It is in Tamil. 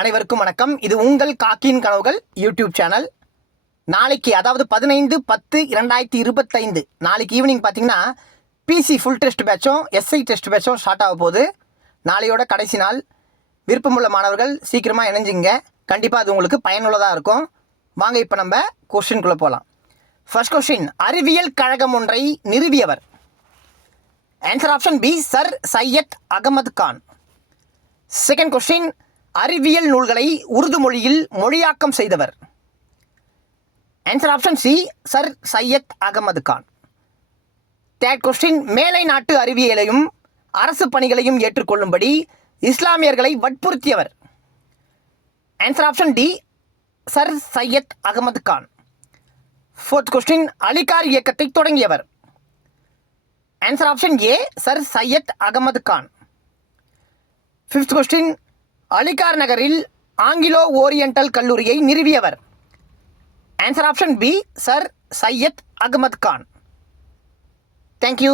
அனைவருக்கும் வணக்கம். இது உங்கள் காக்கியின் கனவுகள் யூடியூப் சேனல். நாளைக்கு அதாவது 15/10/2025 நாளைக்கு ஈவினிங் பார்த்தீங்கன்னா பிசி ஃபுல் டெஸ்ட் பேட்சும் எஸ்ஐ டெஸ்ட் பேட்சும் ஸ்டார்ட் ஆக போகுது. நாளையோட கடைசி நாள். விருப்பமுள்ள மாணவர்கள் சீக்கிரமாக இணைஞ்சிங்க. கண்டிப்பாக அது உங்களுக்கு பயனுள்ளதாக இருக்கும். வாங்க இப்போ நம்ம கொஸ்டின்குள்ளே போகலாம். ஃபர்ஸ்ட் கொஸ்டின், அறிவியல் கழகம் ஒன்றை நிறுவியவர். Answer option B, sir Syed Ahmad Khan. Second question, அறிவியல் நூல்களை உருது மொழியில் மொழியாக்கம் செய்தவர். Answer option C, sir Syed Ahmad Khan. Third question, மேலை நாட்டு அறிவியலையும் அரசு பணிகளையும் ஏற்றுக்கொள்ளும்படி இஸ்லாமியர்களை வற்புறுத்தியவர். Answer option D, sir Syed Ahmad Khan. Fourth question, Aligarh இயக்கத்தை தொடங்கியவர். Answer option A, sir Syed Ahmad Khan. Fifth question, Aligarh நகரில் ஆங்கிலோ ஓரியண்டல் கல்லூரியை நிறுவியவர். Answer option B, sir Syed Ahmad Khan. Thank you.